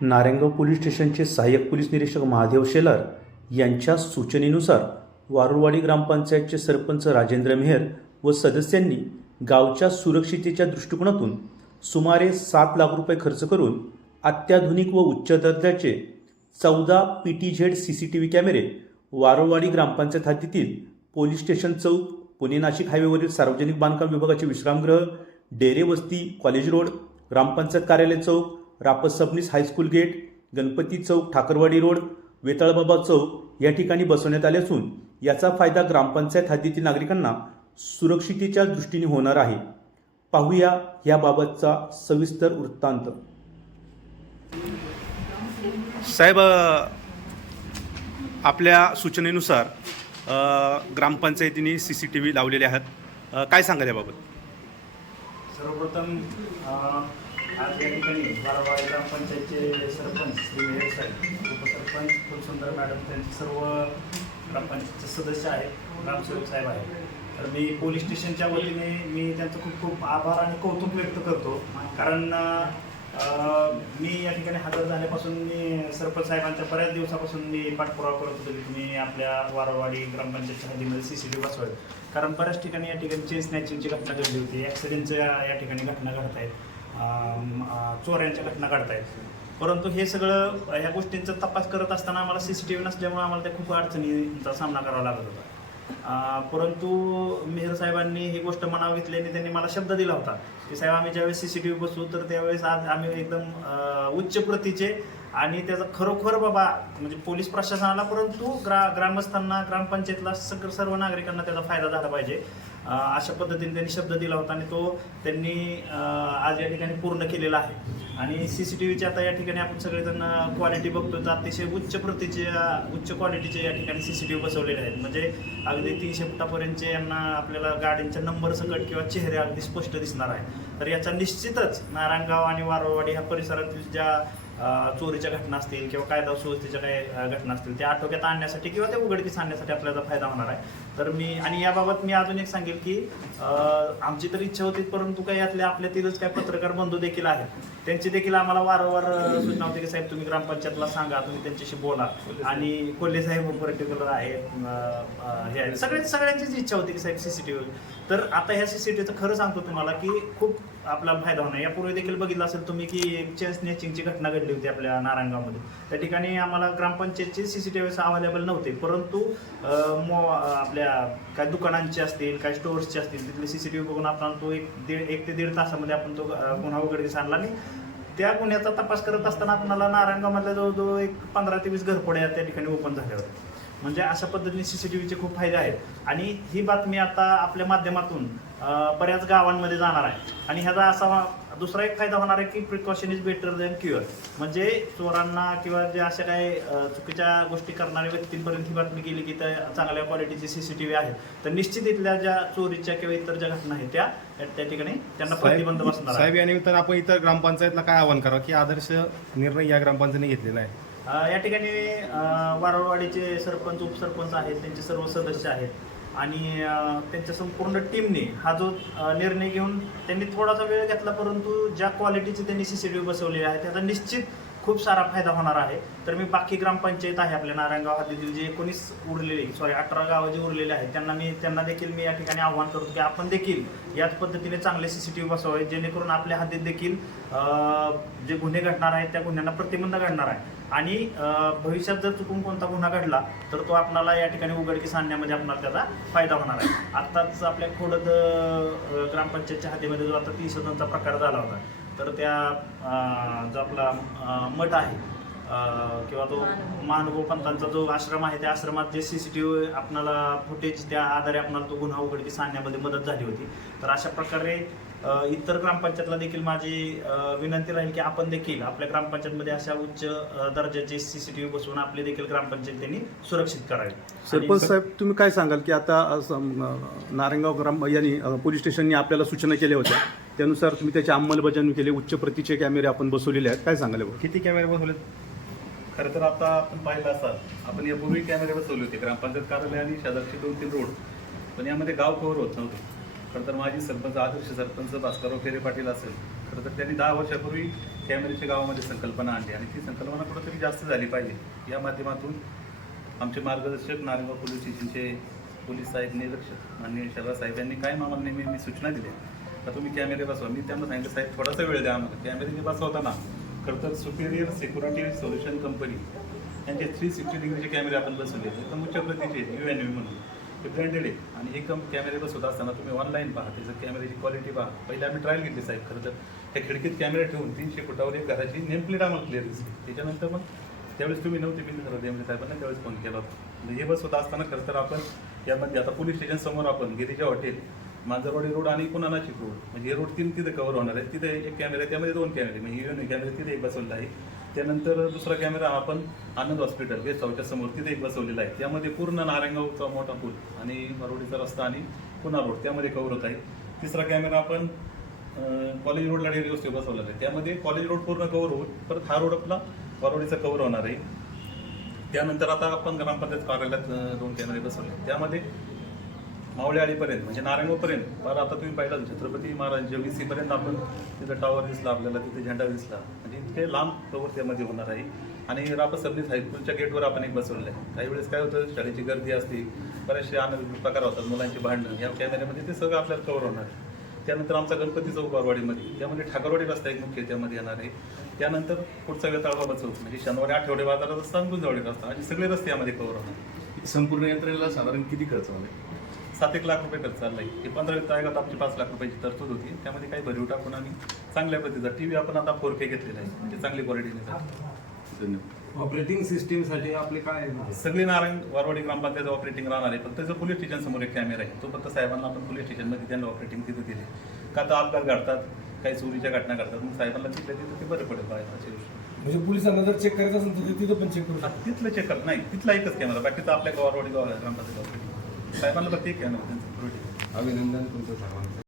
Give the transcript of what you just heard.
Narayangaon police स्टेशनचे सहाय्यक police निरीक्षक महादेव शेलार यांच्या सूचनेनुसार वारुळवाडी ग्रामपंचायतचे सरपंच राजेंद्र मेहर व सदस्यांनी गावच्या सुरक्षितेच्या दृष्टिकोनातून सुमारे सात लाख रुपये खर्च करून अत्याधुनिक व उच्च दर्जाचे चौदा P T Z C C T V कॅमेरे वारुळवाडी ग्रामपंचायत हद्दीतील पोलीस स्टेशन चौक पुणे नाशिक हायवेवरील सार्वजनिक बांधकाम विभागाचे विश्रामगृह डेरे वस्ती कॉलेज रोड ग्रामपंचायत कार्यालय चौक रापस Sabnis high school gate Ganpati चौक ठाकरवाडी रोड वेताळबाबा चौक या ठिकाणी बसवण्यात आले असून याचा फायदा ग्रामपंचायत हद्दीतील नागरिकांना सुरक्षितेच्या दृष्टीने होणार आहे. पाहूया याबाबतचा सविस्तर वृत्तांत. साहेब आपल्या सूचनेनुसार ग्रामपंचायतीने सी सी टी व्ही लावलेले आहेत. काय सांगाल याबाबत? सर्वप्रथम आज या ठिकाणी बारावाडी ग्रामपंचायतचे सरपंच श्री मेहर साहेब उपसरपंच फुलसुंदर मॅडम त्यांचे सर्व ग्रामपंचायतचे सदस्य आहेत ग्रामसेवक साहेब आहेत. तर मी पोलीस स्टेशनच्या वतीने मी त्यांचं खूप खूप आभार आणि कौतुक व्यक्त करतो. कारण मी या ठिकाणी हजर झाल्यापासून मी सरपंच साहेबांच्या बऱ्याच दिवसापासून मी पाठपुरावा करत होतो की तुम्ही आपल्या वारवाडी ग्रामपंचायतच्या हद्दीमध्ये सी सी टी व्ही बसवावे कारण बऱ्याच ठिकाणी या ठिकाणी चेन स्नॅचिंगची घटना घडली होती. ॲक्सिडेंटच्या या ठिकाणी घटना घडत आहेत चोऱ्यांच्या घटना घडत आहेत परंतु हे सगळं ह्या गोष्टींचा तपास करत असताना आम्हाला सी सी टी व्ही नसल्यामुळे आम्हाला त्या खूप अडचणींचा सामना करावा लागत होता. परंतु मेहर साहेबांनी ही गोष्ट मनावर घेतली आणि त्यांनी मला शब्द दिला होता की साहेब आम्ही ज्यावेळेस सी सी टी व्ही बसू तर त्यावेळेस आज आम्ही एकदम उच्च प्रतीचे आणि त्याचा खरोखर बाबा म्हणजे पोलीस प्रशासनाला परंतु ग्रा ग्रामस्थांना ग्रामपंचायतला सगळं सर्व नागरिकांना त्याचा फायदा झाला पाहिजे. अशा पद्धतीने त्यांनी शब्द दिला होता आणि तो त्यांनी आज या ठिकाणी पूर्ण केलेला आहे. आणि सी सी टी व्हीची आता या ठिकाणी आपण सगळेजण क्वालिटी बघतो तर अतिशय उच्च प्रतीचे उच्च क्वालिटीचे या ठिकाणी सी सी टी व्ही बसवलेले आहेत. म्हणजे अगदी तीनशे फुटापर्यंतचे यांना आपल्याला गाड्यांच्या नंबर सकट किंवा चेहरे अगदी स्पष्ट दिसणार आहे तर याचा निश्चितच नारायणगाव आणि वारवाडी ह्या परिसरातील ज्या चोरीच्या घटना असतील किंवा कायदा सुव्यवस्थेच्या काही घटना असतील त्या आटोक्यात आणण्यासाठी किंवा ते उघडकीस आणण्यासाठी आपल्याला फायदा होणार आहे. तर मी आणि याबाबत मी अजून एक सांगेल की आमची तर इच्छा होती परंतु काही यातल्या आपल्यातीलच काही पत्रकार बंधू देखील आहेत. त्यांची देखील आम्हाला वारंवार सूचना होती की साहेब तुम्ही ग्रामपंचायतला सांगा तुम्ही त्यांच्याशी बोला. आणि कोल्हे साहेब पर्टिक्युलर आहेत हे आहेत. सगळे सगळ्यांचीच इच्छा होती की साहेब सीसीटीव्ही तर आता ह्या सीसीटीव्हीचं खरं सांगतो तुम्हाला की खूप आपला फायदा होणार. यापूर्वी देखील बघितलं असेल तुम्ही की एक चेन स्नॅचिंगची घटना घडली होती आपल्या नारायणगावमध्ये त्या ठिकाणी आम्हाला ग्रामपंचायतचे C C T V available नव्हते. परंतु मो आपल्या काय दुकानांचे असतील काय स्टोअर्सचे असतील तिथले सी सी टी व्ही बघून आपण तो एक दीड एक ते दीड तासामध्ये आपण तो गुन्हा उघडकीस आणला आणि त्या गुन्ह्याचा तपास करत असताना आपल्याला नारायणगावमधल्या जवळजवळ एक पंधरा ते वीस घरफोड्या त्या ठिकाणी ओपन झाल्या होत्या. म्हणजे अशा पद्धतीने सी सी टी व्हीचे खूप फायदे आहेत. आणि ही बातमी आता आपल्या माध्यमातून बऱ्याच गावांमध्ये जाणार आहे. आणि ह्याचा असा दुसरा एक फायदा होणार आहे की precaution is better than cure म्हणजे चोरांना किंवा जे अशा काही चुकीच्या गोष्टी करणाऱ्या व्यक्तींपर्यंत ही बातमी गेली की त्या चांगल्या क्वालिटीची सी सी टी व्ही आहेत तर निश्चित इथल्या ज्या चोरीच्या किंवा इतर ज्या घटना आहेत त्या त्या ठिकाणी त्यांना प्रतिबंध बसणार आहे. साहेब या निमित्तानं आपण इतर ग्रामपंचायतला काय आवाहन करावं की आदर्श निर्णय या ग्रामपंचायतीने घेतलेला आहे? या ठिकाणी वारळवाडीचे सरपंच उपसरपंच आहेत त्यांचे सर्व सदस्य आहेत. आणि त्यांच्या संपूर्ण टीमने हा जो निर्णय घेऊन त्यांनी थोडासा वेळ घेतला परंतु ज्या क्वालिटीचे त्यांनी सी सी टी व्ही बसवलेले आहे त्याचा निश्चित खूप सारा फायदा होणार आहे. तर मी बाकी ग्रामपंचायत आहे आपल्या नारायणगाव हद्दीतील जे एकोणीस उरलेले सॉरी अठरा गावं जे उरलेले आहेत त्यांना मी त्यांना देखील मी या ठिकाणी आव्हान करतो की आपण देखील याच पद्धतीने चांगले सी सी टी व्ही बसवावे जेणेकरून आपल्या हद्दीत देखील जे गुन्हे घडणार आहेत त्या गुन्ह्यांना प्रतिबंध घडणार आहे. आणि भविष्यात जर चुकून कोणता गुन्हा घडला तर तो आपणाला या ठिकाणी उघडकीस आणण्यामध्ये आपणाला त्याचा फायदा होणार आहे. आत्ताच आपल्या खोडद ग्रामपंचायतच्या हद्दीमध्ये जो आता तीस जणांचा प्रकार झाला होता तर त्या जो आपला मठ आहे किंवा तो महानुभव पंतांचा जो आश्रम आहे त्या आश्रमात जे सी सी टी व्ही आपणाला फुटेज त्या आधारे आपणाला तो गुन्हा उघडकीस आणण्यामध्ये मदत झाली होती. तर अशा प्रकारे इतर ग्रामपंचायतला देखील माझी विनंती राहील की आपण देखील आपल्या ग्रामपंचायतमध्ये अशा उच्च दर्जाचे सी सी टी व्ही बसवून आपली देखील ग्रामपंचायत त्यांनी सुरक्षित करावी. सरपंच साहेब तुम्ही काय सांगाल की आता नारायणगाव ग्राम यांनी पोलीस स्टेशननी आपल्याला सूचना केल्या होत्या. त्यानुसार तुम्ही त्याची अंमलबजावणी केली उच्च प्रतीचे कॅमेरे आपण बसवलेले आहेत. काय सांगाल बघ किती कॅमेरे बसवले खरं तर आता आपण पाहिलं असाल आपण यापूर्वी कॅमेरे बसवले होते. ग्रामपंचायत कार्यालय आणि शेजारचे दोन तीन रोड. पण यामध्ये गाव कव्हर होत नव्हतं. खरं तर माझी सरपंच आदर्श सरपंच भास्करराव फेरे पाटील असेल. खरं तर त्यांनी दहा वर्षापूर्वी कॅमेऱ्याच्या गावामध्ये संकल्पना आणली आणि ती संकल्पना कुठंतरी जास्त झाली पाहिजे. या माध्यमातून आमचे मार्गदर्शक नारायणगाव पोलीस स्टेशनचे पोलीस साहेब निरीक्षक माननीय शरद साहेब यांनी काय आम्हाला नेहमी सूचना दिल्या? का तुम्ही कॅमेरे बसवा. मी त्यांना सांगितलं साहेब थोडासा वेळ द्या आम्हाला. कॅमेरे बसवताना खरं तर सुपेरियर सिक्युरिटी सोल्युशन कंपनी यांचे थ्री सिक्स्टी डिग्रीचे कॅमेरे आपण बसवले एकदम उच्च प्रतीचे यू एन व्ही म्हणून. ते ब्रँडेड आहे. आणि हे कम कॅमेरे बसवत असताना तुम्ही ऑनलाईन पहा. त्याचं कॅमेऱ्याची क्वालिटी पहा. पहिले आम्ही ट्रायल घेतली साहेब. खरं तर त्या खिडकीत कॅमेरा ठेवून तीनशे फुटावर एक घराची नेम प्लेट आम्हाला क्लिअर दिसली. त्याच्यानंतर मग त्यावेळेस तुम्ही नव्हते बिल खरं त्यामध्ये साहेबांना त्यावेळेस फोन केला होता. म्हणजे हे बसवत असताना खरं तर आपण यामध्ये आता पोलीस स्टेशन समोर आपण गिरीजा हॉटेल मांजरवाडी रोड आणि पुनानाची रोड? म्हणजे हे रोड तीन तिथे कव्हर होणार आहे. तिथे एक कॅमेरा आहे त्यामध्ये दोन कॅमेरे म्हणजे युनिक कॅमेरा तिथे एक बसवलेला आहे. त्यानंतर दुसरा कॅमेरा आपण आनंद हॉस्पिटल वेस्ट हाऊसच्या समोर तिथे एक बसवलेला आहे. त्यामध्ये पूर्ण नारायणगावचा मोठा पूल आणि मरोडीचा रस्ता आणि पुन्हा रोड त्यामध्ये कव्हर होत आहे. तिसरा कॅमेरा आपण कॉलेज रोडला डेअरी वस्तू बसवलेला आहे. त्यामध्ये कॉलेज रोड पूर्ण कव्हर होईल परत हा रोड आपला वरोडीचा कव्हर होणार आहे. त्यानंतर आता आपण ग्रामपंचायत कार्यालयात दोन कॅमेरे बसवले त्यामध्ये मावळेआळीपर्यंत म्हणजे नारायणगावपर्यंत. फार आता तुम्ही पाहिलं छत्रपती महाराज वी आपण तिथं टावर दिसला आपल्याला तिथे झेंडा दिसला. म्हणजे इतके लांब कवर त्यामध्ये होणार आहे. आणि रापस सबनीस हायस्कूलच्या गेटवर आपण एक बसवलं आहे. काही वेळेस काय होतं शाळेची गर्दी असते बरेचसे आनंद प्रकार होतात मुलांची भांडणं या कॅमेऱ्यामध्ये ते सगळं आपल्याला कवर होणार आहे. त्यानंतर आमचा गणपती चौक बारवाडीमध्ये त्यामध्ये ठाकरवाडी रस्ता एक मुख्य त्यामध्ये येणार आहे. त्यानंतर पुढचा वेताळबाबा चौक म्हणजे शनिवारी आठवडे बाजारात रस्ता आणि रस्ता असे सगळे रस्ते यामध्ये कव्हर होणार. संपूर्ण यंत्रणेला साधारण किती खर्च होणार सात एक लाख रुपये खर्च चाललाय. हे पंधरा वित्त आयोगात आमची पाच लाख रुपयाची तरतूद होती. त्यामध्ये काही भरीव टाकून आम्ही चांगल्या पद्धतीचा टीव्ही आपण आता फोर के घेतलेला आहे. म्हणजे चांगली क्वालिटीने धन्यवाद. ऑपरेटिंग सिस्टीमसाठी आपले काय आहे? सगळी नारायण वारवाडी ग्रामपंचायत ऑपरेटिंग राहणार आहे. फक्त त्याचं पोलीस स्टेशन समोर एक कॅमेरा आहे. तो फक्त साहेबांना आपण पोलीस स्टेशनमध्ये त्यांना ऑपरेटिंग तिथे दिले का तर अपघात घडतात काही चोरीच्या घटना घडतात. मग साहेबांना तिथल्या तिथं ते बरं पडेल गोष्ट म्हणजे पोलिसांना जर चेक करायचं असेल तर तिथं पण चेक करू तिथलं चेक कर नाही. तिथला एकच कॅमेरा बाकीचा आपल्या गावारवाडी गाव ग्रामपंचायत ऑपरेटिंग साहेबांना प्रत्येक अभिनंदन तुमचं सर्वांचं.